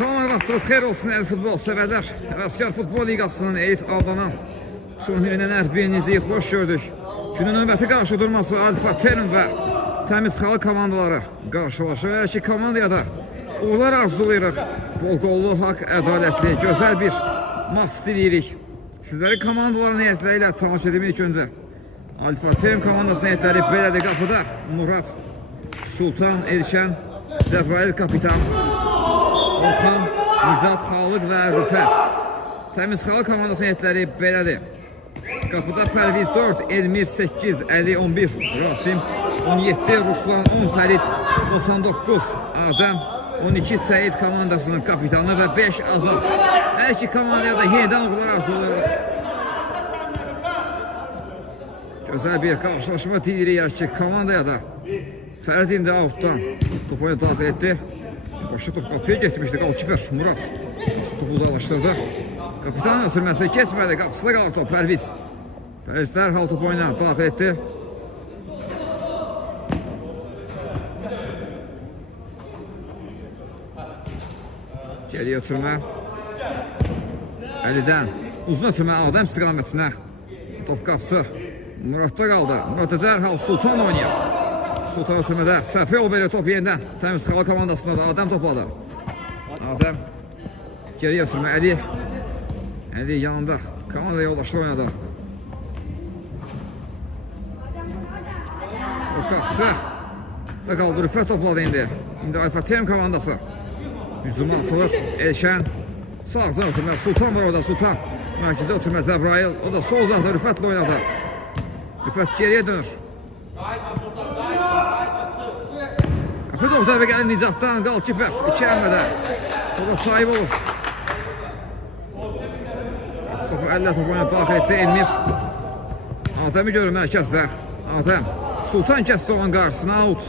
Salam, vaxtınız xeyir olsun əziz futbol sevərlər. Rəskar Futbol Liqasının elit adlanan turnirinin hər birinizi xoş gördük. Günün növbəti qarşı durması Alfa Terim və Təmiz Xalq komandaları qarşılaşır. Hər iki komandaya da uğurlar arzulayırıq. Bol qollu, haqq, ədalətli, gözəl bir maç diləyirik. Sizləri komandaların heyətləri ilə tanış edim ilk öncə. Alfa Terim komandasının heyətləri belədir. Qapıda Murad, Sultan, Elşən, Cəbrayil kapitan, Orxan, Nicat, Xalıq və Rüfət. Təmiz Xalq komandasının heyətləri belədir. Qapıda Pərviz 4, Elmir 8, Əli 11, Rasim 17, Ruslan 10, Fərid 99, Adəm 12, Səyid komandasının kapitanı və 5 Azad. Hər iki komandaya da yenidən uğurlar arzulayırıq. Gözəl bir qarşılaşma deyirik hər iki komandaya da. Fərid indi outdan topu oyuna daxil etdi. Başı top qapıya getmişdi. Qalkiper Murad topu uzaqlaşdırdı. Kapitanın ötürməsi keçmədi. Qapısına qalır top Pərviz. Pərviz dərhal topu oyuna daxil etdi. Geriyə ötürmə. Əlidən uzun ötürmə Adəm istiqamətinə. Top qapısı Muradda qaldı. Muradda dərhal Sultan oynayır. Sultan ötürmədə səhvə yol verir top yenidən. Təmiz Xalq komandasında da Adəm topladı. Adəm geriyə ötürmə Əli. Əli yanında komanda yoldaşlar oynadı. O qapısı da qaldı. Rüfət topladı indi. İndi Alfa Terim komandası. Hücuma atılır. Elşən sağ ötürmə. Sultan var orada. Sultan. Mərkəzdə ötürmə Cəbrayil. O da sol uzaqda Rüfətlə oynadı. Rüfət geriyə dönür. Qapı doğru gəlir Nicatdan. Qalkiper 2 əlmədə. Topa sahib olur. Topu əllə topu oyuna daxil etdi Elmir. Adəmi görür mərkəzdə. Adəm. Sultan kəsdi olan qarşısına out.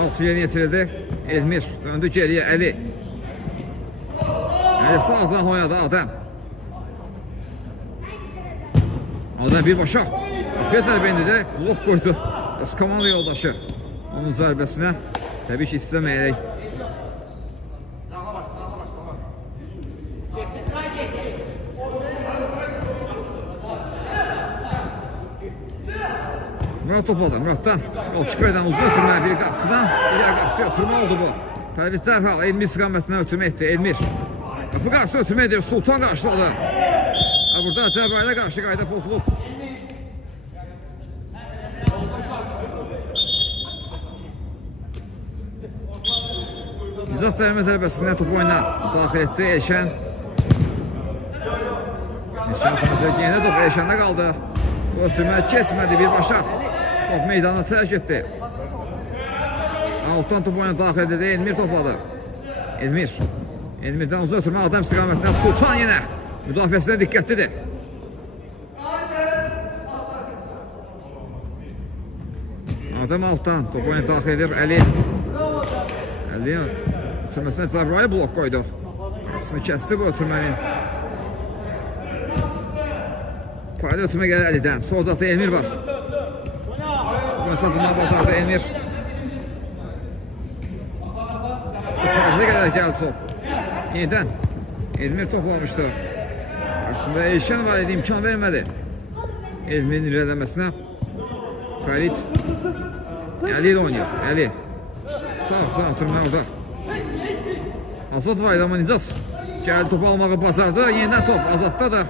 Out yeni yetirildi. Elmir döndü geriyə Əli. Əli sağdan oynadı Adəm. Adəm birbaşa. Qapıya zərbə indi də blok qoydu. Öz komanda yoldaşı. Onun zərbəsinə təbii ki istəməyərək. Murad topladı. Muraddan Qalkiperdən uzun ötürmə bir qapısından. Diğer qapısı ötürmə oldu bu. Pərviz dərhal Elmir istiqamətinə ötürmə etdi. Elmir. Qapı qarşı ötürmə edir. Sultan qarşıladı. Burada Cəbrayil'e qarşı qayda pozulub. Nicat zərmə zərbəsindən topu oyuna daxil etdi. Elşən. Yeni top Elşəndə qaldı. Ötürmə kesmədi birbaşa. Top meydanına tərk etdi. Altdan topu oyuna daxil edildi. Elmir topladı. Elmir. Elmirdən uzun ötürmə Adəm istiqamətindən Sultan yenə. Müdafiəsinə diqqətlidir. Adəm altdan topu oyuna daxil edir. Əli. Əli ötürməsinə Cəbrayil blok qoydu. Arasını kəsdi bu ötürmənin. Payda ötürmə gəlir Əlidən. Sol uzaqda Elmir var. Məsafından bazarda Elmir. Payda qədər gəldi top. Yenidən Elmir toplamışdı. Aslında Elşən var idi, imkan vermədi. Elmirin irələməsinə. Fərid Əli ilə oynayır. Əli sağ ötürmə orada. Azad var idi amma Nicat gəldi topu almağı bacardı. Yenidən top Azadda da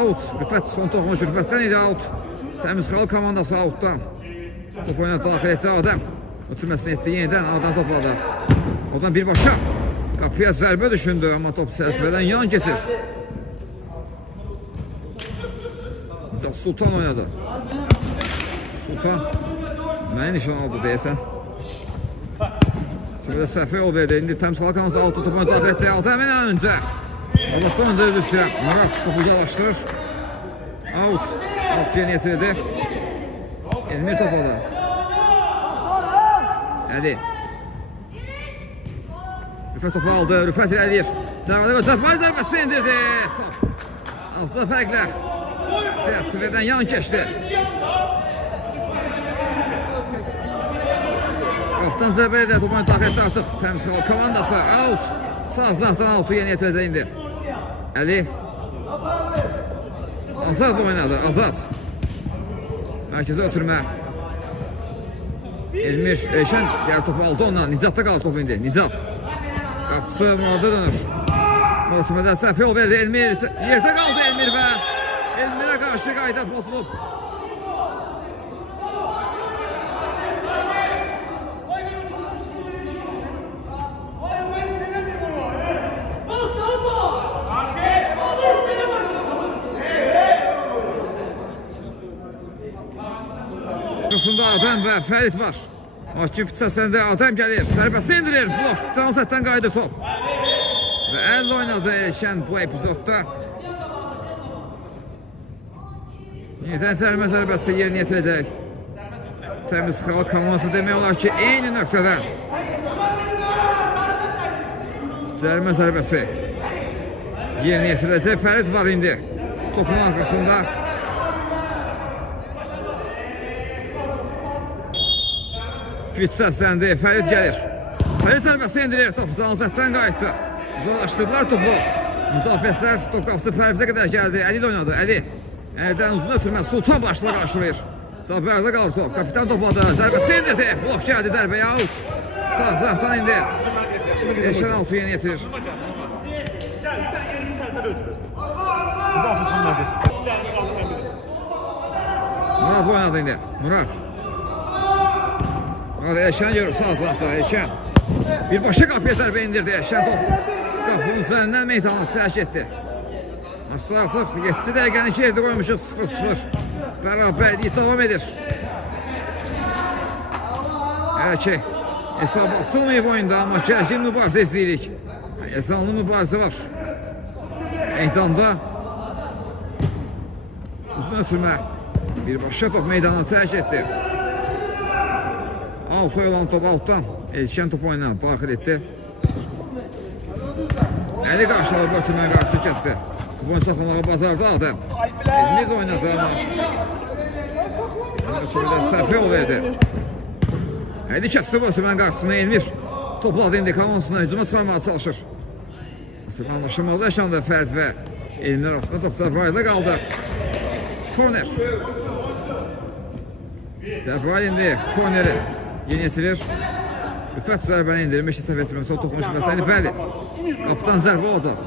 out. Rüfət son toxunuş Rüfətdən idi out. Təmiz Xalq komandası outdan. Top oyuna daxil etdi Adəm. Ötürməsini etdi yenidən Adəm topladı. Oradan birbaşa. Qapıya zərbə düşündü amma top səsvədən yan keçir. Sultan oynadı. Sultan məni nişan aldı deyəsən. Şimdi səhvə yol verdi. İndi Təmiz Xalq komandası altı topu oyuna daxil etdi. Adəm yenə öncə. Allah'tan öncə düşürəm. Murad topu uzaqlaşdırır. Out. Out yeni yetirildi. Elmir topladı. Əli. Rüfət topu aldı. Rüfət ilerləyir. Cəbrayil zərbəsi indirdi. Top. Azca fərqlər. Siyasıverdən yan keçdi. Qaptan zərbə ilə topu daxil etdi artıq. Təmiz Xalq komandası out. Sağ zahdan altı yeni yetirəcək indi. Əli. Azad bu oynadı, Azad. Mərkəzə ötürmə. Elmir Elşən gəlir topu aldı ondan. Nizatda qalır topu indi. Nizat. Qapçısı Murada dönür. Murada səhv yol verdi. Elmir yerdə qaldı Elmir və Elmirə qarşı qayda pozulub. Arkasında Adəm və Fərid var. Hakim fitsəsində Adəm gəlir. Zərbəsi indirir. Blok. Transətdən qaydı top. Və əl oynadı Elşən bu epizodda. Yenidən cərimə zərbəsi yerinə yetirəcək. Təmiz Xalq komandası demək olar ki, eyni nöqtədən. Cərimə zərbəsi yerinə yetirəcək. Fərid var indi. Topun arkasında. Fit səsləndi, Fərid gəlir. Fərid zərbəsi indirir, top Zanzətdən qayıtdı. Uzaqlaşdırdılar topu. Müdafiəçilər top qapısı Pərvizə qədər gəldi. Əli ilə oynadı, Əli. Əlidən uzun ötürmə, Sultan başla qarşılayır. Zabərdə qalır top, kapitan topladı. Zərbəsi indirdi, blok gəldi, zərbəyə out. Sağ zərfdən indi. Elşən altı yeni yetirir. Murad bu oynadı indi, Murad. Elşən görür sağ tarafta Elşən. Birbaşa qapıya zərbə indirdi Elşən top. Qapının üzərindən meydanı tərk etdi. Aslı artıq 7 dəqiqəni yerdə qoymuşuq 0-0. Bərabərliyi davam edir. Hələ ki hesab asılmayıb oyunda amma gərgin mübarizə izləyirik. Ezanlı mübarizə var. Meydanda uzun ötürmə. Birbaşa top meydanı tərk etdi. Altı olan top altdan Elşən top oynayan daxil etdi. Əli qarşıladı, ötürmən qarşısı kəsdi. Kupon saxlamağı bazarda Adəm. Elmir də oynadı amma ötürmədə səhv yol verdi. Əli kəsdi bu ötürmən qarşısına Elmir. Topladı indi komandasına hücuma çıxarmağa çalışır. Anlaşılmazda yaşandı Fərid və Elmir arasında top Cəbrayildə qaldı. Korner. Cəbrayil indi korneri yeni yetirir. Rüfət zərbəni indirmiş, səhv etmirəm. Sol toxunuş Rüfətdən bəli. Qapıdan zərbə olacaq.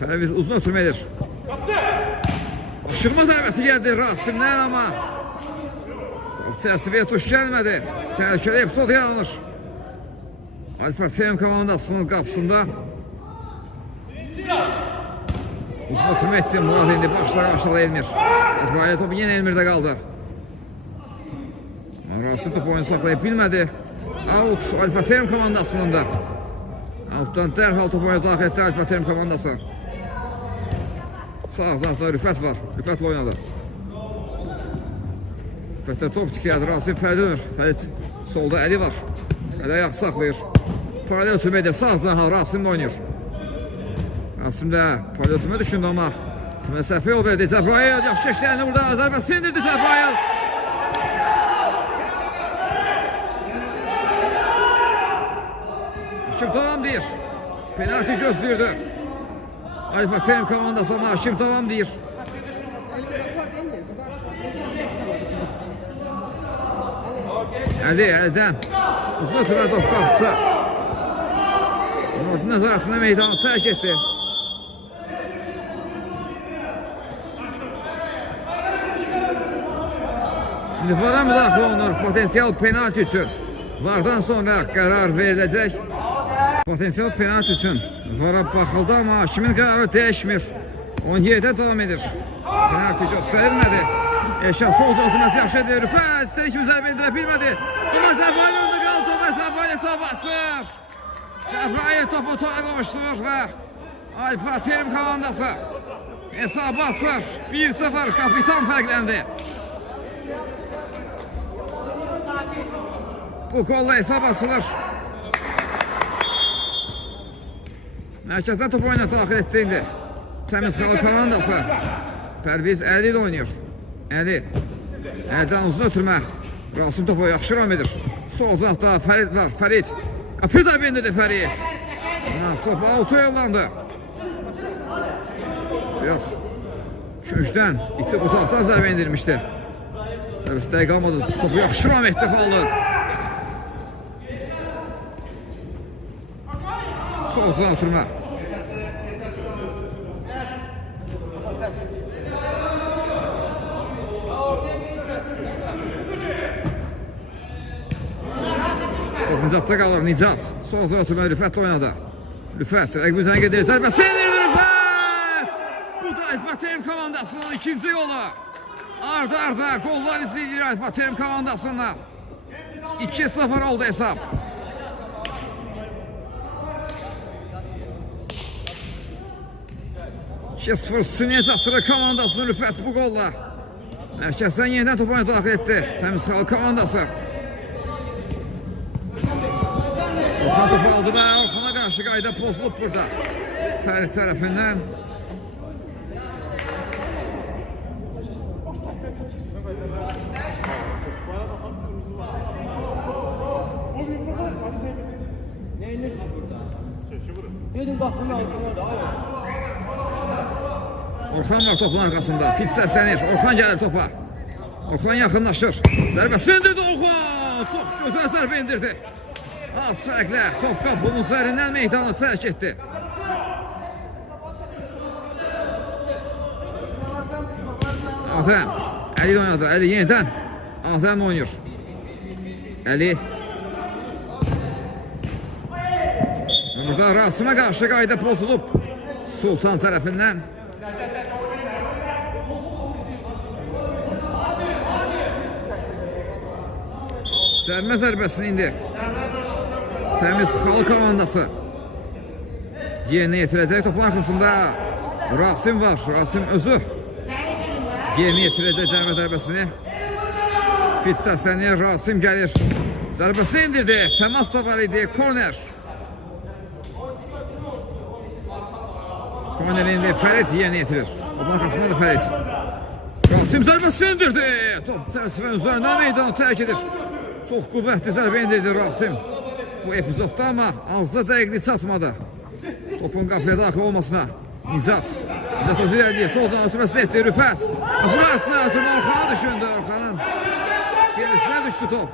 Pərviz uzun ötürmə edir. Aşırma zərbəsi gəldi Rasimdən amma içərisi bir tuş gəlmədi. Təhlükəli epizod yaranır. Alfa TM komandasının qapısında uzun ötürmə etdi. Murad indi başla qarşıladı Elmir. Zəbrayil topu yenə Elmirdə qaldı. Rasim topu oyunu saxlayıb bilmədi. Out Alfa TM komandasının da. Outdan dərhal topu oyunu daxil etdi Alfa TM komandası. Sağ zahda Rüfət var. Rüfətlə oynadı. Rüfətdə top tikirədi. Rasim Fərid dönür. Fərid solda Əli var. Əli ayaq saxlayır. Paralel ötürmə edir. Sağ zahda Rasimlə oynayır. Rasim də paralel ötürmə düşündü amma məsafə yol verdi. Cəbrayil yaxşı keçdiyini burada zərbəsi indirdi Cəbrayil. Hakim tamam deyir. Penalti gözləyirdi. Alfa TM komandası ama hakim tamam deyir. Əli əldən uzun ötürmə top qapısı. Muradın nəzarətində meydanı tərk etdi. İndi vara müdaxilə olunur potensial penalti üçün. Vardan sonra qərar veriləcək. Potensial penalti üçün vara baxıldı amma hakimin qərarı dəyişmir. 17'də davam edir. Penalti göstərilmədi. Elşən sol uzatılması yaxşı edir. Rüfət istədi kimi zərbə indirə bilmədi. Amma Cəbrayil öndə qaldı. Top Cəbrayil hesab açır. Cəbrayil topu toğa qovuşturur və Alfa TM komandası hesab açır. 1-0 kapitan fərqləndi. Bu kolla hesab açılır. Mərkəzdən top oyuna daxil etdi indi. Təmiz Xalq komandası. Pərviz Əli ilə oynayır. Əli. Əldən uzun ötürmə. Rasim topu yaxşı ram edir. Sol zahda Fərid var. Fərid. Qapı zərbə indirdi Fərid. Top auto yollandı. Biraz küncdən itib uzaqdan zərbə indirmişdi. Dəqiq almadı. Topu yaxşı ram etdi Xalid. Sol zahda ötürmə. Nicatda qalır, Nicat. Sol zəvə ötürmə Rüfətlə oynadı. Rüfət, rəqbi üzərinə gedir, zərbəsi indirdi Rüfət! Bu da Alfa Terim komandasının ikinci yolu. Arda qollar izləyir Alfa Terim komandasından. 2-0 oldu hesab. Süniyə çatdırır komandasının Rüfət bu qolla. Mərkəzdən yenidən topu oyuna daxil etdi. Təmiz Xalq komandası. Orxan topu aldı və Orxana qarşı qayda pozulub burada. Fərid tərəfindən. Orxan var topun arqasında. Fit səslənir. Orxan gəlir topa. Orxan yaxınlaşır. Zərbəsi indirdi Orxan. Çox gözəl zərbə indirdi. Az fərqlə top qapının üzərindən meydanı tərk etdi. Azəm. Əli oynadı. Əli yenidən. Azəm oynayır. Əli. Burada Rasimə qarşı qayda pozulub. Sultan tərəfindən. Zərmə zərbəsini indir. Təmiz Xalq komandası. Yerinə yetirəcək topun arxasında Rasim var. Rasim özü. Yerinə yetirəcək zərmə zərbəsini. Fit səslənir. Rasim gəlir. Zərbəsini indirdi. Təmas da var idi. Korner. Korner indi. Fərid yerinə yetirir. Topun arxasında da Fərid. Rasim zərbəsini indirdi. Top tərsifən üzərindən meydanı tərk edir. Çox qüvvətli zərbə indirdi Rasim. Bu epizodda amma azda dəqiqlik çatmadı. Topun qapıya daxil olmasına. Nicat. Nicat özü irəliyə. Soldan ötürməsini etdi. Rüfət. Burasına ötürmə Orxana düşündü. Orxanın gerisinə düşdü top.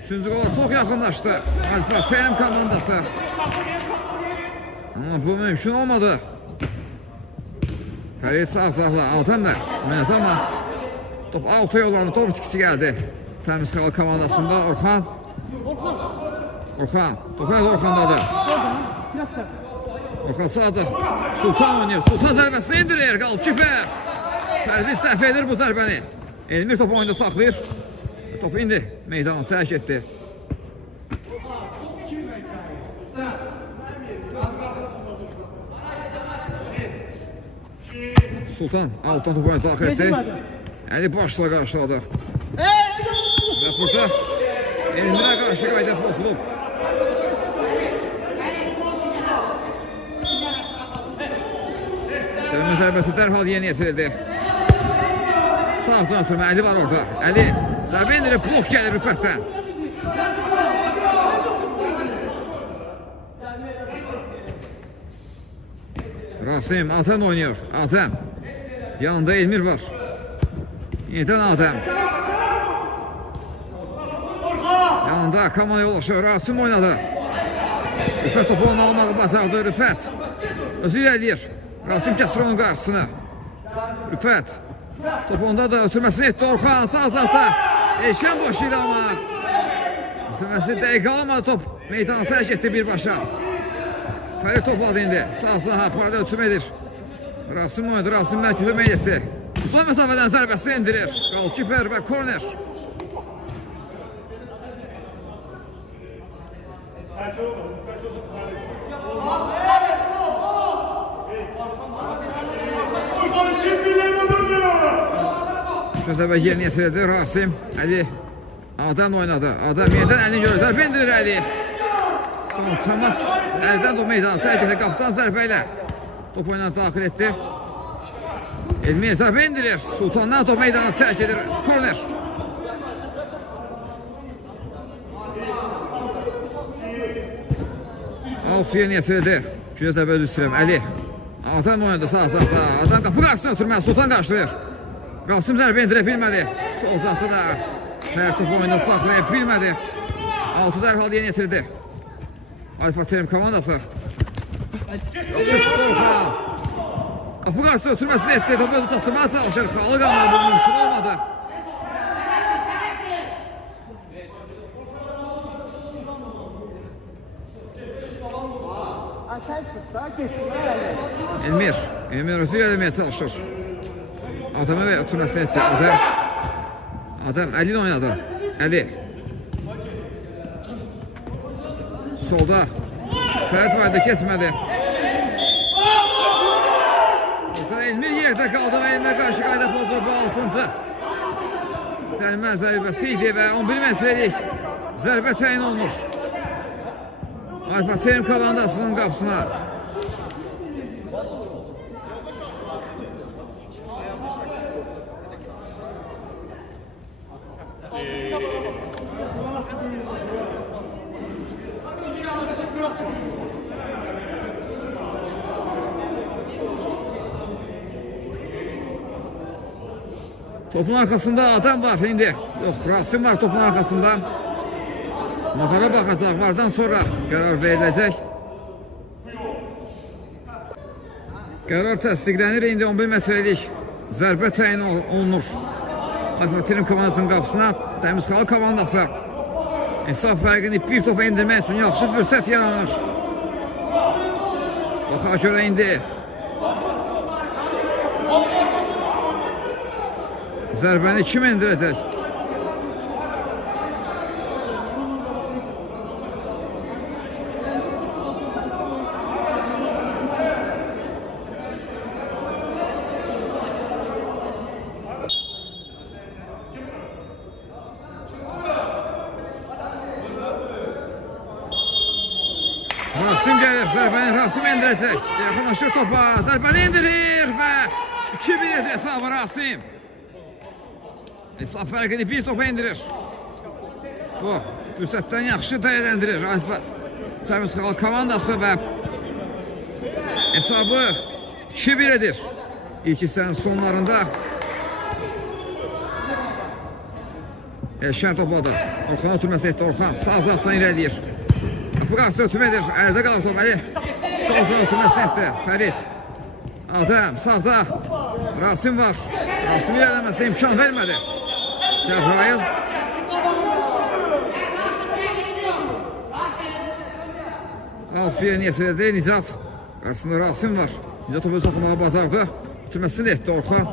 Üçüncü qola çox yaxınlaşdı. Alfa Terim komandası. Amma bu mümkün olmadı. Fərid sağ-sağla. Altanlar. Oynat amma top altı yollandı. Top itkisi gəldi. Təmiz Xalq komandasında Orxan. Orxan. Topu nədə Orxandadır? Orxan sadəcə Sultan oynayır. Sultan zərbəsini indirir. Qalkiper. Pərviz dəf edir bu zərbəni. Elmir topu oyunda saxlayır. Topu indi. Meydanı tərk etdi. Sultan altdan topu oyunda daxil etdi. Əli başla qarşıladı. Və burada Elmirə qarşı qayda pozulub. Zərmə zərbəsi dərhal yeni yetirildi. Sağ-sağ ötürmə Əli var orada. Əli zərbə indirib blok gəlir Rüfətdən. Rasim Adəm oynayır. Adəm. Yanında Elmir var. Yenidən Adəm. Yanında Kamal yollaşır. Rasim oynadı. Rüfət topu onu almağı bacardı. Rüfət özü irəliyir. Rasim kəsir onun qarşısını. Rüfət topu onda da ötürməsini etdi. Orxan sağ-sağda. Eşən boş idi amma. Ötürməsi dəqiq almadı top. Meydanı tərk etdi birbaşa. Fərid topladı indi. Sağ-sağa paralel ötürmə edir. Rasim oynadı. Rasim mərkəzə meyl etdi. Son məsafədən zərbəsini indirir. Qalkiper və korner. Şözəbə yerinə yetirildi. Rasim, Əli, Adəm oynadı. Adəm yenidən əlini görür. Zərbə indirir Əli. Son təmas əldən o meydanı tərk edir. Qapdan zərbə ilə. top oyuna daxil etdi. Elmir zərbə indirir. Sultandan top meydanı tərk edir. Korner. Altıya niyəsildi. Gücə zərbə özü istəyirəm. Əli. Adam oynadı sağ zətdə. Adam qapı qarşısına ötürməyə. Sultan qarşılayır. Qasım zərbə indirə bilmədi. Sol zətdə da Fərid top oyunda saxlaya bilmədi. Altı dərhal yeni yetirdi. Alfa Terim komandası. Yaxşı çıxdı Orxan. Qapı qarşısına ötürməsini etdi. Topu özü çatdırmaya çalışır. Xalıq amma bu mümkün olmadı. Elmir özü eləməyə çalışır. Adama və ötürməsini etdi. Adam Əli ilə oynadı. Əli. Solda. Fərid vardı, kesmədi. Elmir yerdə qaldı və Elmir qarşı qayda pozdur bu 6-cı. Zəlmə zərbəsi idi və 11 məsələlik zərbə təyin olunur. Alfa Terim komandasının qapısına. Topun arkasında adam var indi. Yox, Rasim var topun arkasında. Nafara baxacaq, vardan sonra qərar veriləcək. Qərar təsdiqlənir, indi 11 metrəlik zərbə təyin olunur. Alfa Terim komandasının qapısına Təmiz Xalq komandası. Hesab fərqini bir topa indirmək üçün yaxşı fürsət yaranır. Baxa görə indi. Zərbəni kim indirəcək? Rasim gəlir, zərbəni Rasim indirəcək. Yaxınlaşır topa, zərbəni indirir və 2-1 edir hesabı Rasim. Hesab fərqini bir topa indirir. Bu, fürsətdən yaxşı dəyərləndirir. Təmiz Xalq komandası və hesabı 2-1 edir. İlk hissənin sonlarında Elşən topladı. Orxan ötürməsi etdi. Orxan sağ zatdan irəliyir. Bu qarşıda ötürmədir. Əldə qalır top Əli. Sol zat ötürməsi etdi. Fərid. Adam sağda. Rasim var. Rasim irələməsi imkan vermədi. Cəbrayıl. Alfiyə niyəsilədi. Nizat. Qarşısında Rasim var. Nizat topu soxmağa bazardı. Ötürməsini etdi Orxan.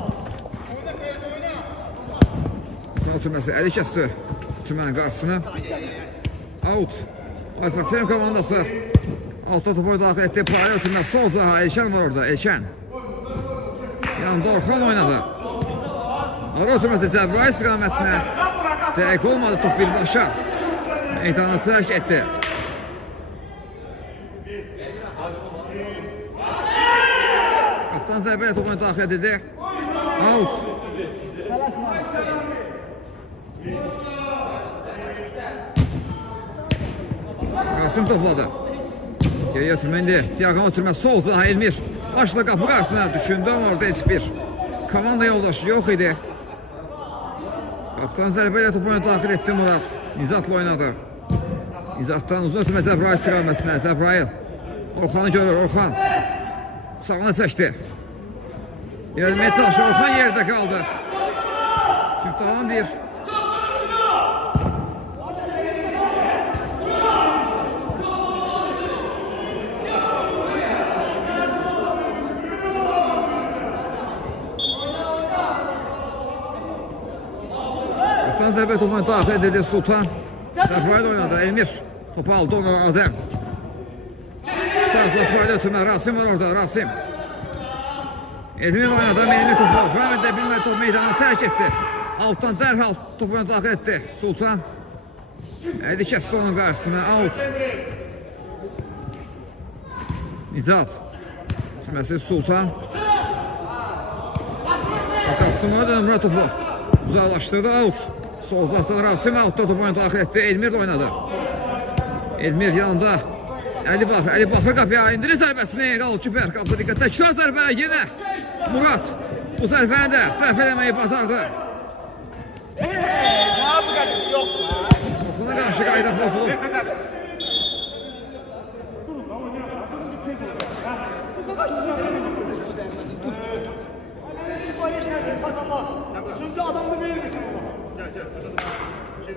Orxan ötürməsi. Əli kəsdi. Ötürmənin qarşısını. Out. Alfa Terim komandası. Altta topu daxil etdi. Payı ötürməsi. Sol zaha. Elşən var orada. Elşən. Yanında Orxan oynadı. Ara ötürməsi Cəbrayıl istiqamətinə. Dəqiq olmadı top birbaşa. Meydanı tərk etdi. Qaptan zərbələ topunu daxil edildi. Out. Rasim topladı. Geriyə ötürmə indi. Diaqon ötürmə sol zaha Elmir. Başla qapı qarşısına düşündü ama orada heç bir komanda yoldaşı yox idi. Qaptan zərbələ topunu daxil etdi Murad. Nizatla oynadı. Nizatdan uzun ötürmə Cəbrayıl istiqamətinə. Cəbrayıl. Orxanı görür. Orxan. Sağına çəkdi. İlerləməyə çalışır. Orxan yerdə qaldı. Kimtalan bir. Qaptan zərbə topunu daxil edildi Sultan. Cəbrayıl oynadı. Elmir. Topu aldı onu Adəm. Sağ payla ötürmə. Rasim var orada. Rasim. Elmir oynadı. Elmir topu. Fərid də bilmədi top meydanını tərk etdi. Altdan dərhal topunu daxil etdi Sultan. Əli kəsdi onun qarşısına. Out. Nicat. Ötürməsi Sultan. Qapısına da Murat topu uzaqlaşdırdı, out. Sol zaxdan Rasim outda topu oyunu daxil etdi. Elmir də oynadı. Elmir yanında. Əli Baxır qapıya indirir zərbəsini. Qalkiper qapıda diqqət. Təkrar zərbə yenə. Murat bu zərbəni də dəf eləməyi bacardı. Oxuna qarşı qayda pozulub. Şimdi adamını verir misin ona? Gel.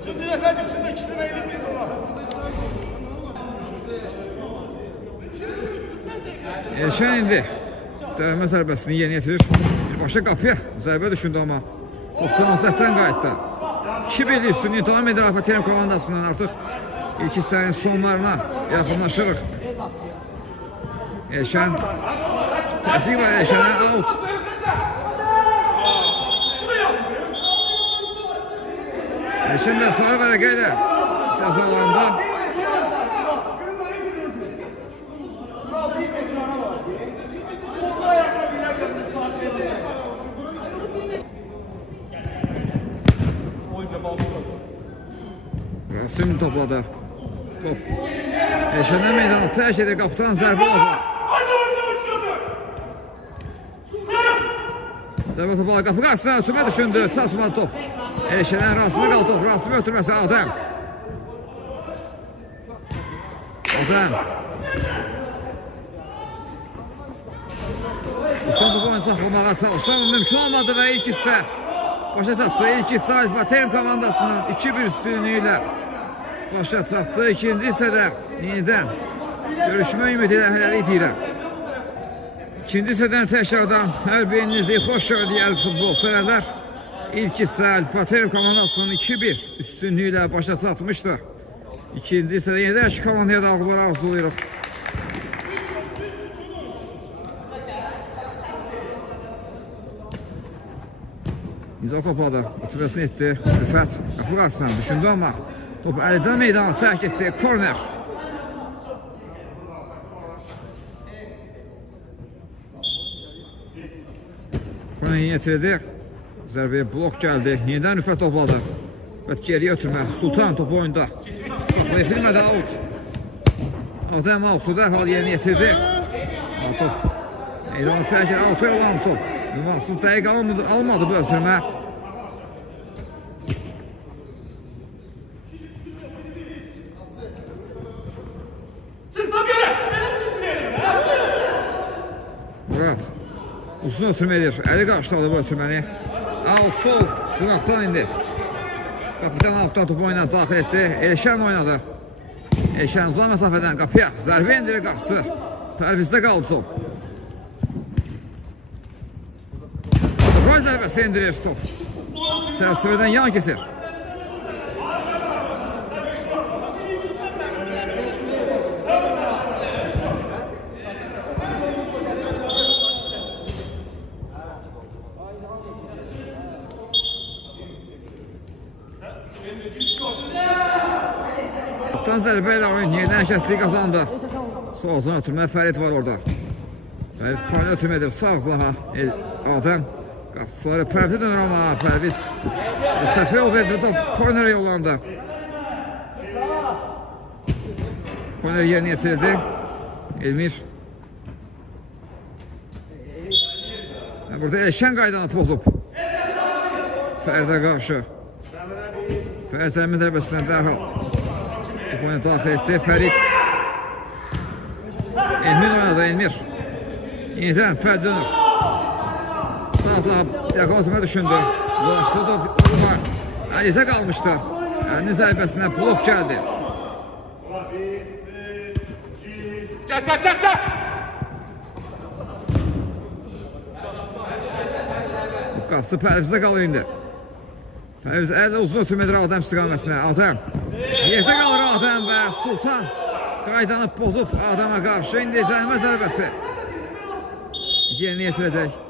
Şimdi efendim içinde ikisini verir misin ona? Elşən indi. Cərimə zərbəsini yeni yetirir. Birbaşa qapıya zərbə düşündü amma. 96-dən qayıtdı. 2-1 üstünlüyü davam edir APTM komandasından artıq. İlk hissənin sonlarına yaxınlaşırıq. Elşən. Təsdiq var Elşənə. Out. Elşən də sarı vərəqə ilə cəzalarında. Rasim topladı. Top. Elşəndən meydana tərk edir. Qapıdan zərbə olacaq. Zərbə topu qapı qarşısına ötürmə düşündü. Çatmadı top. Elşəndən Rasimə qaldı top. Rasimə ötürməsi Adəm. Ustan topu oyun saxlamağa çalışan mümkün olmadı və ilk hissə başa çatdı. İlk hissə APTM komandasının 2-1 üstünlüyü ilə başa çatdı. İkinci hissədə yenidən görüşmə ümidi ilə hələlik deyirəm. İkinci hissədən təkrardan hər birinizi xoş gördük əziz futbol sevərlər. İlk hissə APTM komandasının 2-1 üstünlüyü ilə başa çatmışdı. İkinci hissədə yenidən iki komandaya da ağlar arzulayırıq. Nizam topladı, ötürməsini etdi. Rüfət qapı qarşısından düşündü amma topu əlidən meydana tərk etdi. Korner. Korner yetirdi. Zərbəyə blok gəldi. Yenidən Rüfət topladı. Rüfət geriyə ötürmə. Sultan topu oyunda. Saxlaya bilmədi, out. Adəm out'u dərhal yerini yetirdi. Top meydana tərk etdi. Out'a yollanan top. Numansız dəqiq almadı bu ötürmə. Murat uzun ötürmə edir. Əli qarşıladı bu ötürməni. Out sol cınaqdan indi. Kapitan altdan topu oyuna daxil etdi. Elşən oynadı. Elşən uzun məsafədən qapıya zərbə indirir qapısı. Pərvizdə qaldı top. Gol zərbəsi indirir top. Çərçivədən yan kesir. Topdan zərbə ilə oyun yenidən hərəkətliyi qazandı. Soldan ötürmə Fərid var orada. Fərid payını ötürmədir. Sağ zaha Adəm. Qapıçıları Pərviz dönür amma Pərviz bu səfə yol verdi. Kornerə yollandı. Korner yerini yetirdi. Elmir. Burada Elşən qaydanı pozub. Fərdə qarşı. Fərid zəmin zərbəsindən dərhal. Oyuna daxil etdi. Fərid. Elmir oynadı. Elmir. Yenidən Fərd dönür. Sağ diaqozuma düşündü. Ulaşdı da Əlizə qalmışdı. Əlinin zərbəsinə blok gəldi. Qapısı Pərvizdə qalır indi. Pərviz əllə uzun ötürmədir Adəm istiqamətinə. Adəm. Yerdə qalır Adəm və Sultan qaydanı pozub Adəmə qarşı indi cərimə zərbəsi. Yerini yetirəcək.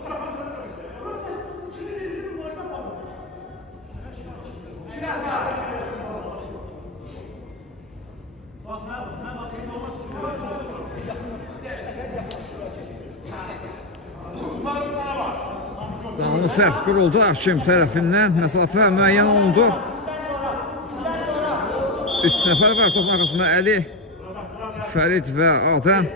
Canlı sərt quruldu hakim tərəfindən. Məsafə müəyyən olundu. 3 nəfər var topun arxasında. Əli, Fərid və Adəm.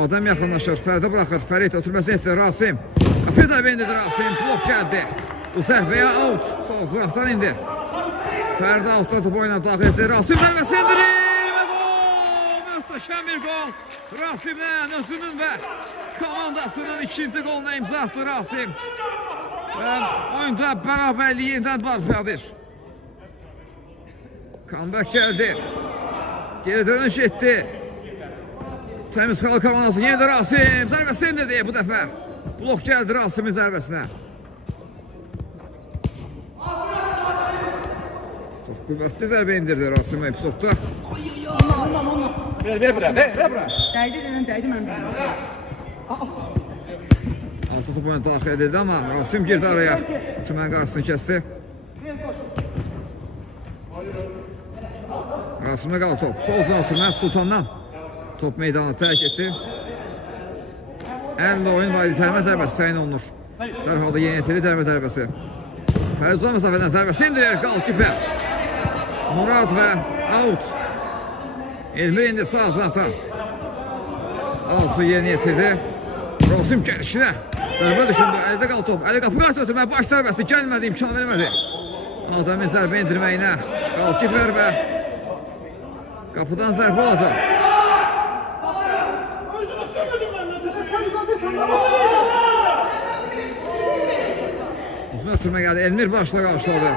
Adəm yaxınlaşır, Fəridə bıraxır. Fərid ötürməsi etdi, Rasim. Qapı zərbə indi Rasim, blok gəldi. Bu zərbəyə out, sol zıraqdan indi. Fərid outdan topu oyuna daxil etdi. Rasim zərbəsi indirir və gol! Möhtəşəm bir gol. Rasimdən özünün və komandasının ikinci qoluna imza atdı Rasim. Və oyunda bərabərliyi yenidən barpadır. Comeback gəldi. Geri dönüş etdi. Təmiz xalq komandası yenidə Rasim. Zərbəsi indirdi bu dəfə. Blok gəldi Rasimin zərbəsinə. Çox qüvvətli zərbə indirdi Rasim epizodda. Ver bura, ver bura. Dəydi mən bilmirəm. Altı top oyuna daxil edildi amma Rasim girdi araya. Çimən qarşısını kəsdi. Rasimdə qaldı top. Sol zan Çimən Sultandan. Top meydanı tərk etdi. Əllə oyun var, itəlmə zərbəsi təyin olunur. Dərhalda yeni etili itəlmə zərbəsi. Fərid uzun məsafədən zərbəsi indirir, qalkiper. Murad və out. Elmir indi sağ zatan. Altı yeni yetirdi. Rasim gəlişinə. Zərbə düşündü, əldə qaldı top. Əli qapı qarşı ötürmə, baş zərbəsi gəlmədi, imkan vermədi. Adəmin zərbə indirməyinə. Qalkiper və qapıdan zərbə olacaq. Uzun ötürmə gəldi, Elmir başla qarşıladı.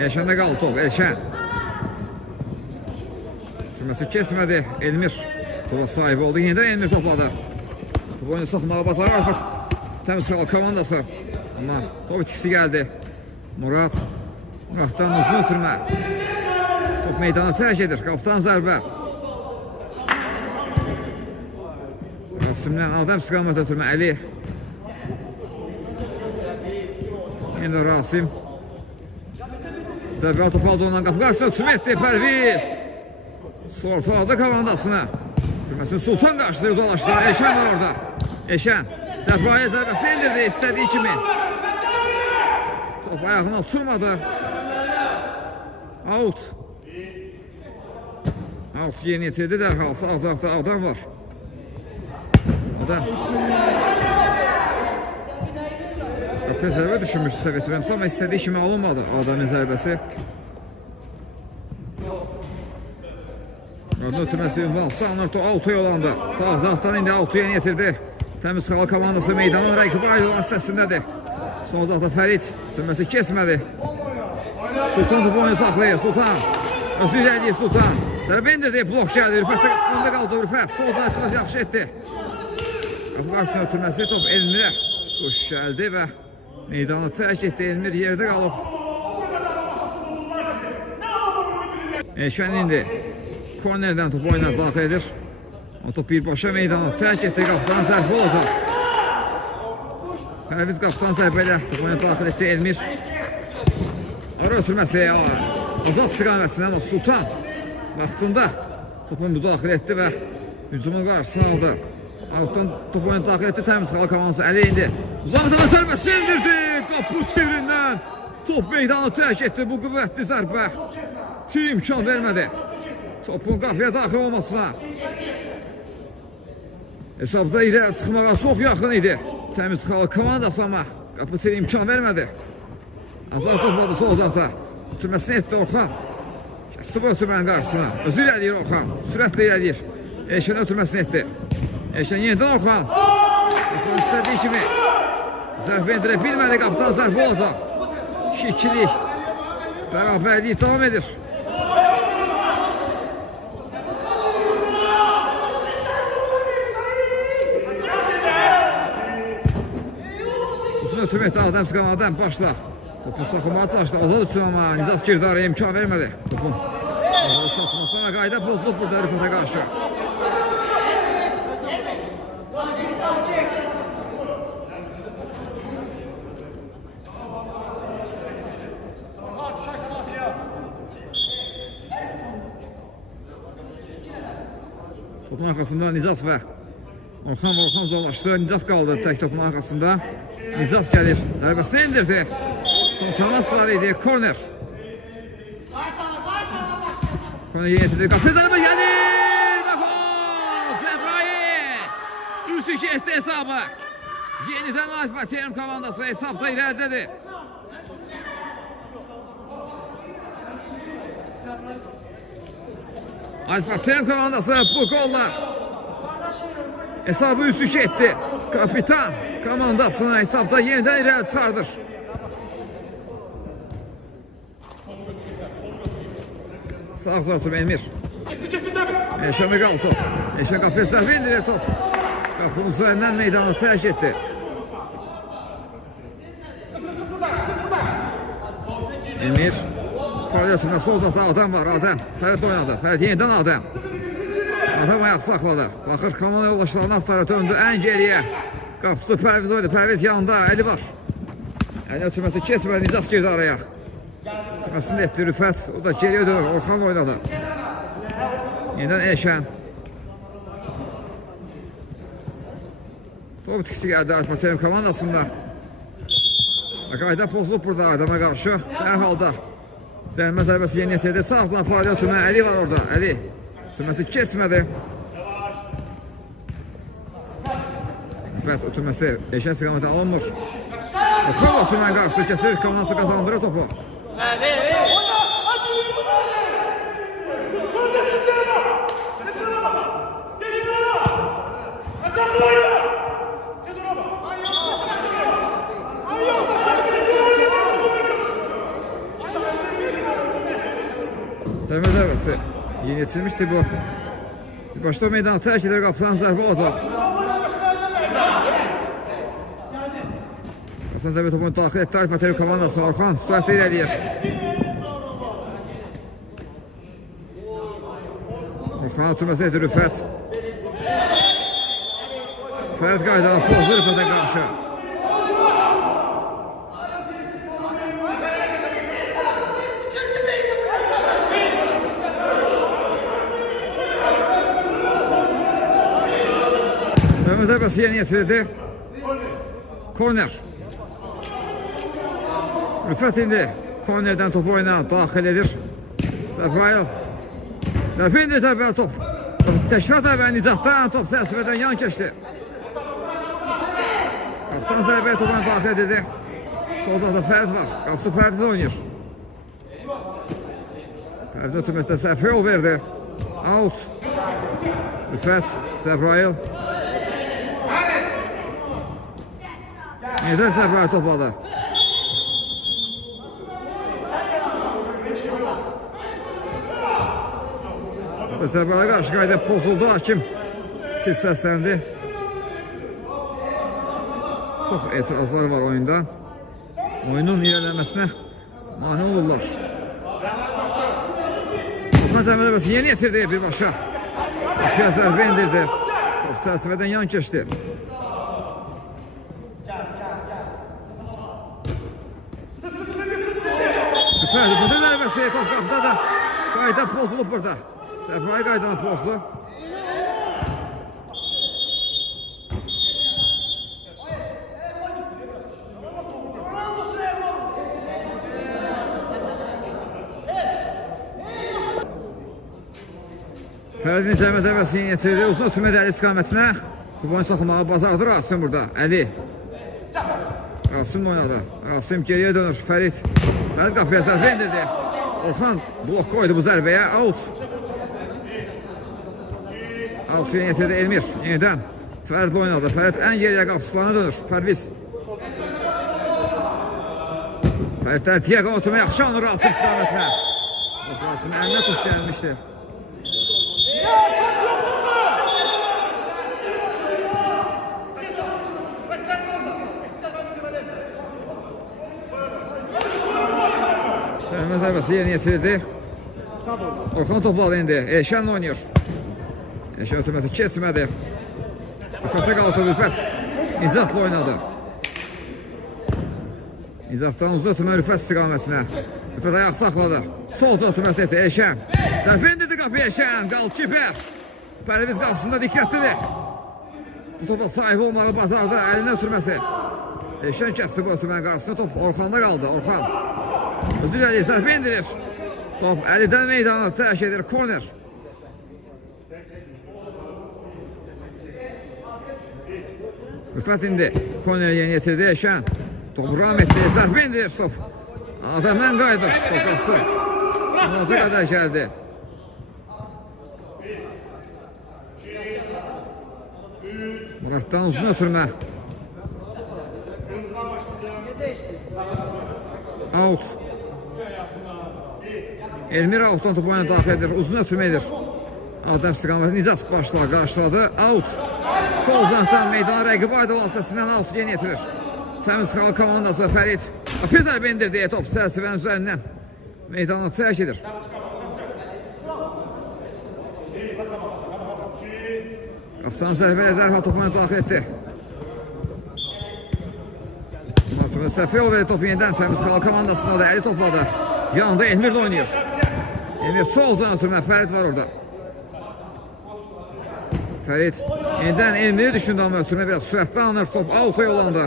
Elşəndə qaldı top, Elşən. Sürməsi kesmədi, Elmir topa sahibi oldu, yenidən Elmir topladı. Top oyunu saxmağa bacarır artıq təmiz xalq komandası. Amma top itkisi gəldi. Murad, Muraddan uzun ötürmə. Top meydanı tərk edir, qapıdan zərbə. Rasimdən Adəm istiqamət ötürmə, Əli. Yine Rasim. Zərbə top aldı ondan, qapı qarşısına ötürmə etdi, Pərviz. Sortaladı komandasını. Türməsini Sultan qarşılayır, dolaşdırır, Eşən var orada. Eşən, Zəbraya zərbəsi indirdi, istədiyi kimi. Top ayağına oturmadı. Out. Out yeni yetirdi dərhal, sağ zarafda adam var. Adam. Qapıya zərbə düşünmüşdü səhv etmirəmsə, amma istədiyi kimi alınmadı Adəmin zərbəsi. Radın ötürməsi ünvan sağınır, Altu yolandı. Sağ zarafdan indi Altu yeni yetirdi. Təmiz xalq komandası meydanın rəqibi olan səsindədir. Son zarafda Fərid ötürməsi kesmədi. Sultan topu oyunu saxlayır, Sultan. Özü irəliyir Sultan. Zərbə indirdi, blok gəldi, Rüfət öndə qaldı, Rüfət. Soldan etiraz yaxşı etdi. Qapı qarşısına ötürməsi top Elmirə. Qoş gəldi və meydanı tərk etdi, Elmir yerdə qalıb. Eşən indi kornerdən top oyuna daxil edir. O top birbaşa meydanı tərk etdi, qapıdan zərbə olacaq. Pərviz qapıdan zərbə ilə top oyuna daxil etdi, Elmir. Ara ötürməsi azad istiqamətində, amma Sultan vaxtında topunu müdaxilə etdi və hücumun qarşısını aldı. Altdan top oyunu daxil etdi, təmiz xalq komandası Əli indi. Uzaqdan zərbəsi indirdi, qapı tivrindən top meydanı tərk etdi, bu qüvvətli zərbə. Tir imkan vermədi topun qapıya daxil olmasına. Hesabda irəli çıxmağa çox yaxın idi təmiz xalq komandası, amma qapı tir imkan vermədi. Azad topladı sol uzaqda. Ötürməsini etdi Orxan. Kəsdi bu ötürmənin qarşısına. Özü irəliyir Orxan. Sürətlə irəliyir. Eşən ötürməsini etdi. Eşən yenidən Orxan. Orxan istədiyi kimi zərbə endirə bilmədi. Qapıdan zərbə olacaq. 2-2'lik. Bərabərlik davam edir. Uzun ötürmə etdi Adəm sıqan Adəm başla. Topun saxlamağa çalışdı, Azad üçün amma Nizas girdi araya, imkan vermədi. Topun Azad çatmasına qayda pozulub burada Rüfətə qarşı. Topun arxasında Nizas və Orxan dolaşdı. Nicas qaldı tək topun arxasında. Nicas gəlir. Zərbəsi indirdi. Son təmas var idi. Korner. Korner yenitirdi. Qapı zərbə gəlir. Və gol! Cəbrayil! 3-2 etdi hesabı. Yenidən Alfa Terim komandası hesabda irəlidədir. Alfa Terim komandası bu golla hesabı 3-2 etdi. Kapitan komandasına hesabda yenidən irəli çıxardır. Sağ zatım Elmir. Eşen qaldı top. Eşen qapıya zərbə indirir top. Qapının üzərindən meydanı tərk etdi. Elmir. Koordinatına sol zata adam var. Adem. Fərid oynadı. Fərid yenidən Adem. Adam ayaq saxladı. Baxır komanda yoldaşlarına aftara döndü. Ən geriyə. Qapısı Pərviz oydu. Pərviz yanında. Əli var. Əli ötürməsi kesmədi. Nicas girdi araya. Sırasında etdi Rüfət. O da geriyə dönür. Orxan oynadı. Yenidən Eşən. Top tikisi gəldi Alfa Terim komandasında. Qayda pozulub burada Adama qarşı. Dərhalda zərmə zərbəsi yeni yetirdi. Sağ zan paralel ötürmə. Əli var orada. Əli. Ötürməsi kesmədi. Rüfət ötürməsi Eşən istiqamətə alınmır. Orxan ötürmən qarşı kəsir. Komandası qazandırır topu. Zərmə zərbəsi yeni yetirilmişdi bu. Başda meydanı tərk edir, qapıdan zərbə olacaq. Qapıdan zərbə topunu daxil etdi Alfa Terim komandası. Orxan sürətlə irəliyir. Orxan ötürməsi edir Rüfət. Fərid qaydalı pozdu Rüfətə qarşı. Zərbəsi yeni yetirildi. Korner. Rüfət indi kornerdən topu oyuna daxil edir. Zərbayıl. Zərbə indir Zərbayıl top. Təşkilat əvvəl Nizatdan top təsirədən yan keçdi. Qaptan zərbəyə topuna daxil edildi. Sol tarafda Fərid var. Qapısı Fərid'də oynayır. Fərid ötürməsində səhvə yol verdi. Out. Rüfət. Zərbayıl. Neden Zərbə topladı? Zərbəyə qarşı qayda pozuldu. Hakim siz səsləndi. Çox etirazlar var oyunda. Oyunun ilerləməsinə mane olurlar. Orxan zərbəsi yeni yetirdi birbaşa. Qapıya zərbə indirdi. Top çərçivədən yan keçdi. Fərdi burada zərbəsi top qapıda da qayda pozulub burada. Zərbəyə qaydanı pozdu. Fərdin cəmə zərbəsini yetirdi. Uzun ötürmədə Əli istiqamətinə. Topu saxlamağa bacardı Rasim burada. Əli. Rasim oynadı. Rasim geriyə dönür. Fərid. Fərid qapıya zərbə indirdi. Orxan blok koydu bu zərbəyə. Out. Out yeni yetirdi Elmir. Yenidən. Fərid oynadı. Fərid ən geriyə qapısına dönür. Pərviz. Fəriddən Tiyaqa oturma yaxşı alır Rasim istiqamətinə. Rasim əlinə tuş gəlmişdi. Səhmə zərbəsi yeni yetirildi. Orxan topladı indi. Eşən oynayır. Eşən ötürməsi kesmədi. Rüfətə qaldı Rüfət. İzzatla oynadı. İzzatdan uzun ötürmə Rüfət istiqamətinə. Rüfət ayaq saxladı. Sol ötürməsi etdi Eşən. Zərfə indirdi qapıya Eşən. Qalkiper. Pərviz qapısında diqqətlidir. Bu topa sahip olmağı bazarda əlinə ötürməsi. Eşən kəsdi bu ötürmənin qarşısında. Top Orxanda qaldı. Orxan özü ilə səhv indirir. Top əlidən meydana tərk edir. Korner. Rüfət indi. Korneri yeni yetirdi Eşən. Top Rahmetli səhv indirir. Top Adəmdən qayıdır. Top qapısı. Nazı qədər gəldi. Muratdan uzun ötürmə. Out. Elmir outdan topu oyuna daxil edir. Uzun ötürmə edir. Adəm istiqaməti Nizat başlar qarşıladı. Out. Sol uzaqdan meydana rəqib Aydın vasitəsindən out yeni yetirir. Təmiz Xalq komandası Fərid. Apezar bendirdiyi top Sərsivənin üzərindən meydana tərk edir. Qaptan zərbələ dərhal topu oyuna daxil etdi. Martımız Səfiyol verir topu yenidən Təmiz Xalq komandasına da əli topladı. Yanında Elmir də oynayır. Elmir sol uzun ötürmə. Fərid var orada. Fərid yenidən Elmir'i düşündü amma ötürmə biraz sürətlə alınır. Top out'a yollandı.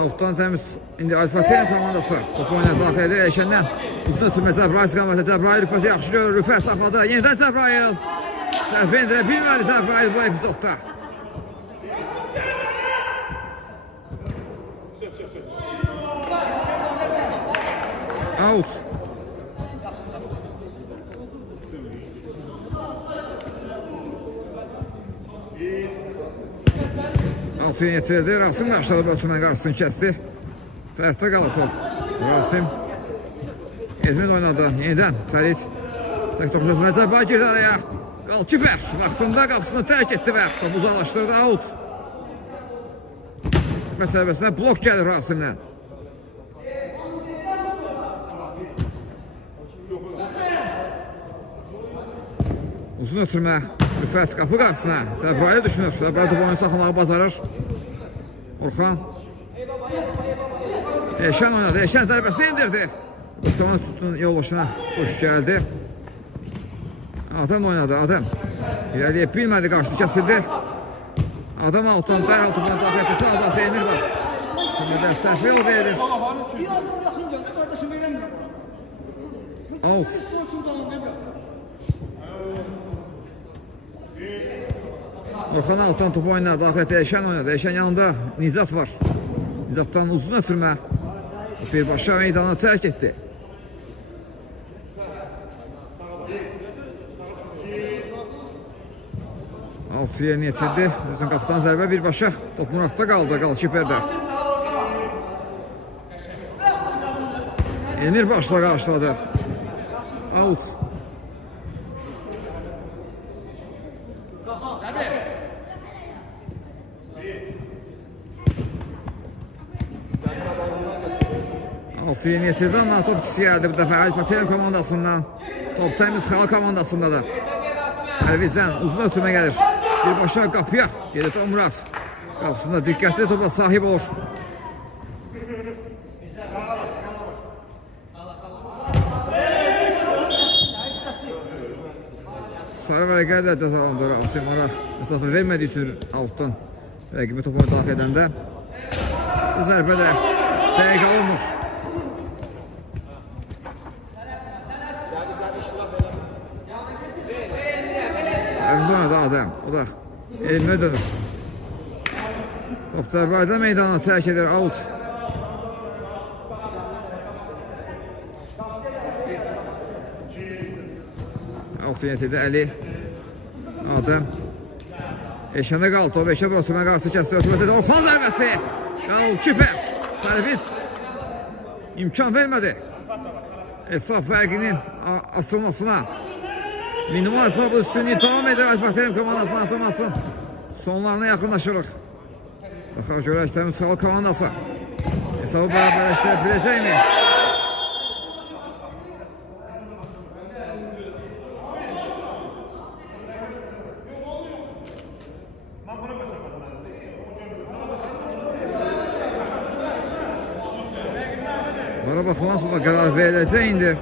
Out'dan təmiz indi Alfateyn komandası topu oyuna daxil edir. Eşəndən uzun ötürmə Cəbrayil istiqaməti. Cəbrayil Rüfəti yaxşı görür. Rüfət saxladı. Yenidən Cəbrayil. Səhv endirə bilməli Cəbrayil bu epizodda. Out. Altı yetirildi. Rasim başladı bu ötürmən qarşısını kəsdi. Fəriddə qalır top. Rasim. Elmin oynadı. Yenidən Fərid. Tək topu tutmaya Cəbrayil girdi araya. Qalkiper vaxtında qapısını tərk etdi və topu uzaqlaşdırdı. Out. Məsələbəsinə blok gəlir Rasimdən. Uzun ötürmə. Rüfət qapı qarşısına. Cəbrayil düşünür. Cəbrayil topu oyunu saxlamağı bacarır. Orxan. Eşən oynadı. Eşən zərbəsi indirdi. Özkaman tutun yolbaşına tuş gəldi. Adəm oynadı. Adəm. İrəliyə bilmədi. Qarşı kəsildi. Adam altdan dərhal topu daxil etdi. Sağdan Teymir var. Teymir səhv yol verir. Out. Orxan altdan topu oyuna daxil etdi. Eşən oynadı. Eşən yanında Nizat var. Nizatdan uzun ötürmə. Birbaşa meydanı tərk etdi. Altı yerini yetirdi. Qapıdan zərbə birbaşa. Top Muratda qaldı. Qalkiperdə. Emir başla qarşıladı. Out. Altı yeni yetirdi ama top ikisi geldi bu dəfə Alfateyn komandasından. Top Təmiz Xalq komandasında da. Əlvizdən uzun ötürmə gəlir. Birbaşa qapıya gelir o Murat. Qapısında diqqətli topa sahib olur. Sarı vərəqələ cəzalandırır Asim ora. Məsafə vermədiyi üçün altdan rəqibi topu daxil edəndə. Bu zərbə də dəqiq olmur. Əvzana da Adəm. O da elinə dönür. Top Cəbrayildə meydana tərk edir. Out. Out yenitirdi Əli. Adəm. Eşəndə qaldı. Top Eşə Brosumə qarşı kəsdi. Ötürmədi. Orxan zərbəsi. Qalkiper. Pərviz. İmkan vermədi. Hesab fərqinin asılmasına. Minimal hesabı üstünlüğü devam edir Alfateyn komandasının atılmasın. Sonlarına yaxınlaşırıq. Baxaq görək Təmiz Xalq komandası. Hesabı bərabərləşdirə biləcəkmi? Bana baxılan sonra qərar veriləcək indi.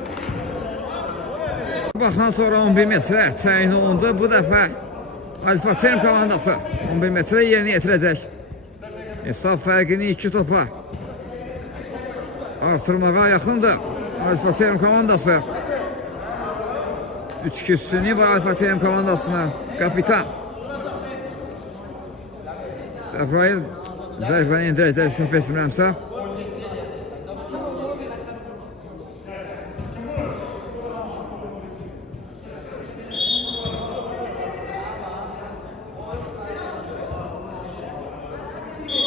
Baxan sonra 11 metrə təyin olundu. Bu dəfə Alfa Terim komandası 11 metre yerini yetirəcək. Hesab fərqini 2 topa artırmağa yaxındır Alfa Terim komandası. 3-2 üstünlüğü var Alfa Terim komandasına. Kapitan Cəbrayil zərbəni indirəcək, səhv etmirəmsə.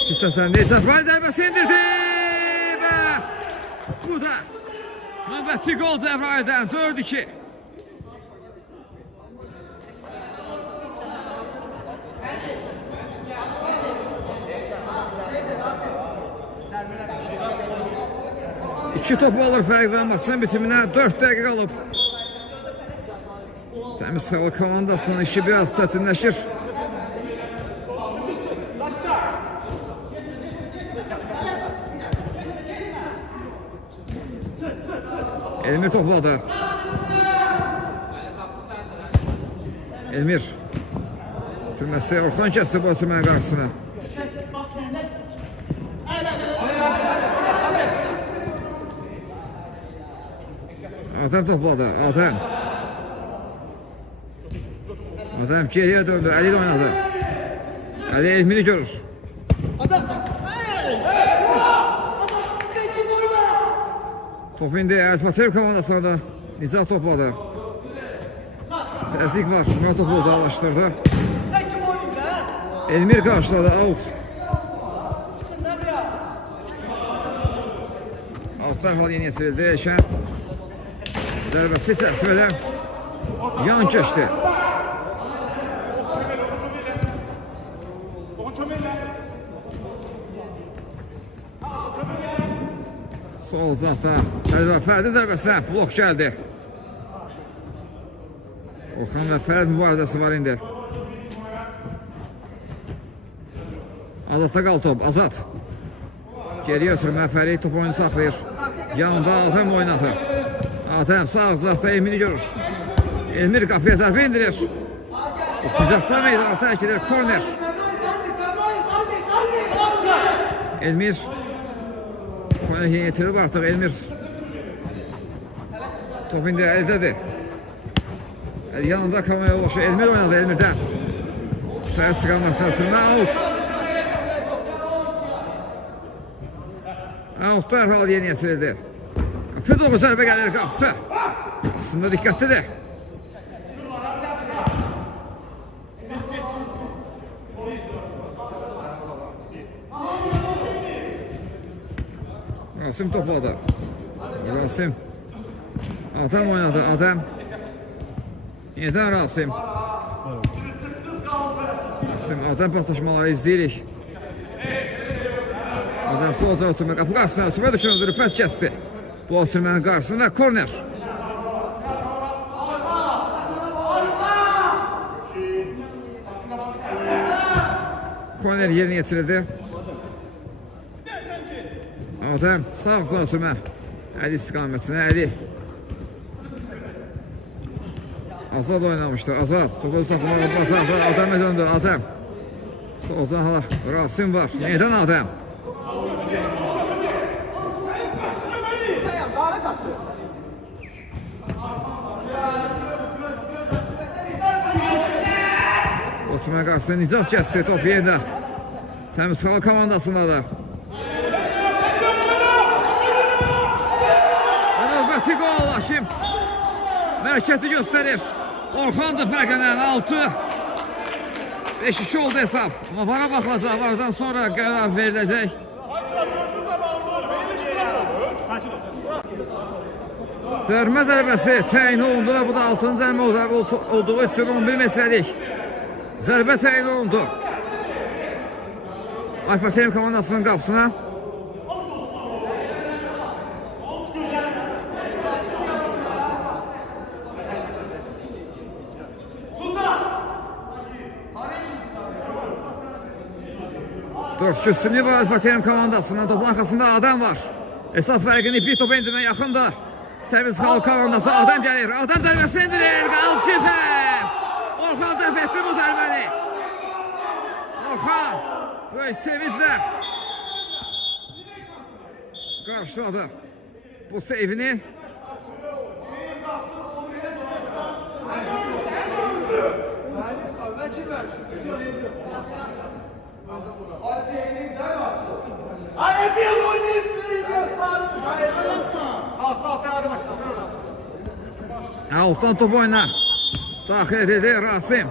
Kisəsəndə Cəbrayil zərbəsi indirdi və bu da növbəti gol Cəbrayildən 4-2. İki top alır fərqdən maçın bitiminə 4 dəqiqə qalıb. Təmiz Hava komandasının işi biraz çətinləşir. Elmir topladı. Elmir Türməsi Orxan kəsdi bu Türmənin qarşısına. Adəm topladı. Adəm geriyə döndü. Əli ilə oynadı. Əli Elmiri görür. Top indi Alfa Terim komandasına da Nizam topladı. Təzlik var. Mürad topu uzaqlaşdırdı. Elmir qarşıladı. Out. Altlar hal yeni yesirildi. Eşən zərbəsi çərçivədə yan keçdi. Sol uzaqda Fərdi zərbəsinə blok gəldi. Orxan və Fərəd mübarizəsi var indi. Azadda qal top. Azad geriyə ötürmə. Fərid top oyunu saxlayır. Yanında Adəm oynadı. Adəm sağ uzaqda Elmiri görür. Elmir qapıya zərbə indirir. Uzaqda meydana tərk edir. Korner. Elmir oyuna yetirilib artıq. Elmir top indi əldədir. Yanında kalmaya ulaşır. Elmir oynadı Elmir'dən. Fərəd sıqanlaşdan sürmə. Out. Out dərhal yeni yetirildi. Qapı doğru zərbə gəlir qapısı. Qapısında diqqətlidir. Rasim topladı. Rasim. Adəm oynadı. Yenidən Rasim. Adəm paslaşmaları izləyirik. Adəm sol azar oturma. Qapı qarşısına oturma düşünüldü. Rüfət kəsdi. Bu oturmanın qarşısında korner. Korner yerini yetirildi. Adəm sağ azar oturma. Əli istiqamətinə Əli. Azad oynamışdı. Azad. Topu saxlamağı Azad. Adəmə döndü. Adəm. Soldan hala Rasim var. Yenidən Adəm. Oturmaya qarşısında Nicaz kəsdi. Top yerdə. Təmiz Hava komandasında da. Növbəti qol Hakim. Mərkəzi göstərir. Orxan da fərqlənən 6. 5-2 oldu hesab. Amma vara baxılacaq. Vardan sonra qərar veriləcək. Zərmə zərbəsi təyin olundu və bu da 6-cı zərmə olduğu üçün 11 metrəlik zərbə təyin olundu. Alfa Terim komandasının qapısına. Üstünlüğü var Alfa Terim komandasından. Topun arxasında Adəm var. Hesab fərqini bir topa indirmə yaxında. Təmiz Hava komandası Adəm gəlir. Adəm zərbəsini indirir. Qalkiper. Orxan dəf etdi bu zərbəni. böyük sevinclə qarşıladı bu seyvini. Ay bir oynayıp Alttan top oyuna daxil edildi Rasim.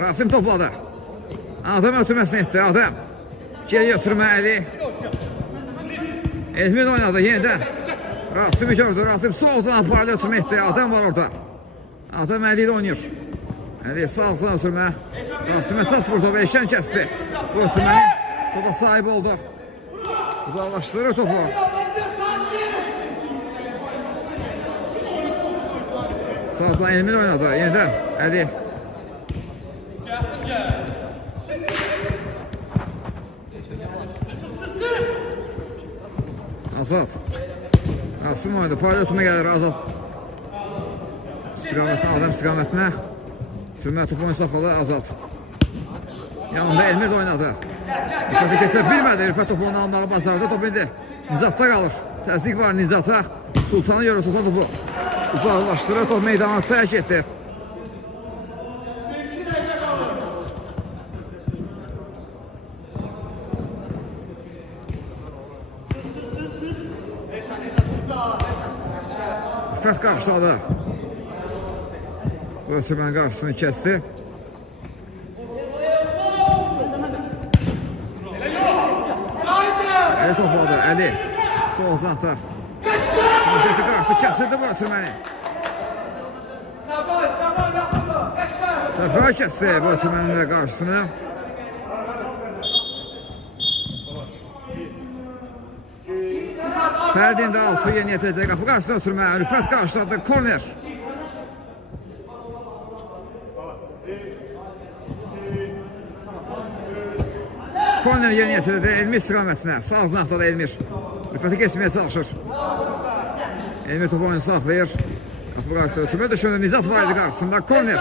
Rasim topladı. Adam ötürməsini etdi. Adam geri götürmə Əli. Elmir oynadı yenidən. Rasim'i gördü. Rasim sol zan paralel ötürmə etdi. Adam var orada. Adam Əli ilə oynayır. Əli sağ zan ötürmə. Rasim'e sat vurdu və eşən kəsdi. Bu ötürmənin topa sahib oldu. Uzaqlaşdırır topu. Sağdan Elmir oynadı. Yenidən Əli. Azad. Rasim oynadı. Paralel ötürmə gəlir Azad. İstiqamətlə, Adəm istiqamətinə. Sürmə topu oyun saxladı Azad. Yanında Elmir oynadı. Diqqəti keçə bilmədi. Rifət topu onu almağı bacardı. Top indi Nizatda qalır. Təzyiq var Nizata. Sultanı görür. Sultan topu uzaqlaşdırır. Top meydana tərk etdi. Rifət qarşıladı. Bu ötürmənin qarşısını kəsdi. Əli topladı. Əli. Sol uzaqda. Konfeti qarşısı kəsildi bu ötürməni. Səfər kəsdi bu ötürmənin də qarşısını. Fərdin də altı yeni yetirəcək. Qapı qarşısına ötürmə. Rüfət qarşıladı. Korner. Korner yeni yetirdi. Elmir istiqamətinə. Sağ zınaqda da Elmir. Rüfəti keçməyə çalışır. Elmir topu oyunu saxlayır. Qapı qarşısına ötürmə. Düşündü. Nizat var idi qarşısında. Korner.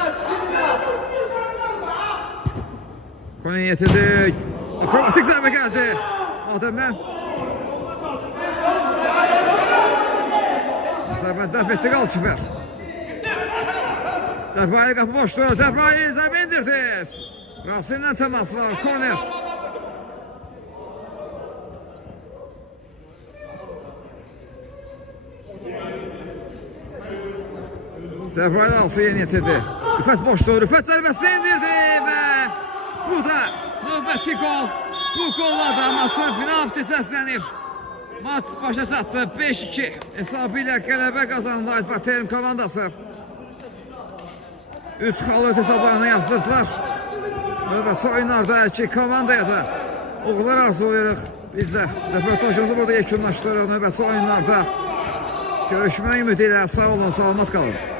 Korner yetirdi. Akrobatik zərbə gəldi. Adəmdən. Zərbə dəf etdi qalçıpər. Zərbəyli qapı boşdur. Zərbəyli zərbə indirdi. Rasim'dən təmas var. Korner. Zərbəyli altı yeni yetirdi. Rüfət boşdur. Rüfət zərbəsini indirdi və bu da növbəti gol. Bu golla da maçın final keçəslənir. Maç başa çatdı. 5-2 hesabı ilə qələbə qazandı Alfa Terim komandası. 3 xalöz hesablarını yazdırdılar. Növbəti oyunlarda iki komandaya da uğurlar arzulayırıq. Biz də röportajımızı burada yekunlaşdırırıq. Növbəti oyunlarda görüşmək ümidi ilə sağ olun, salamat qalın.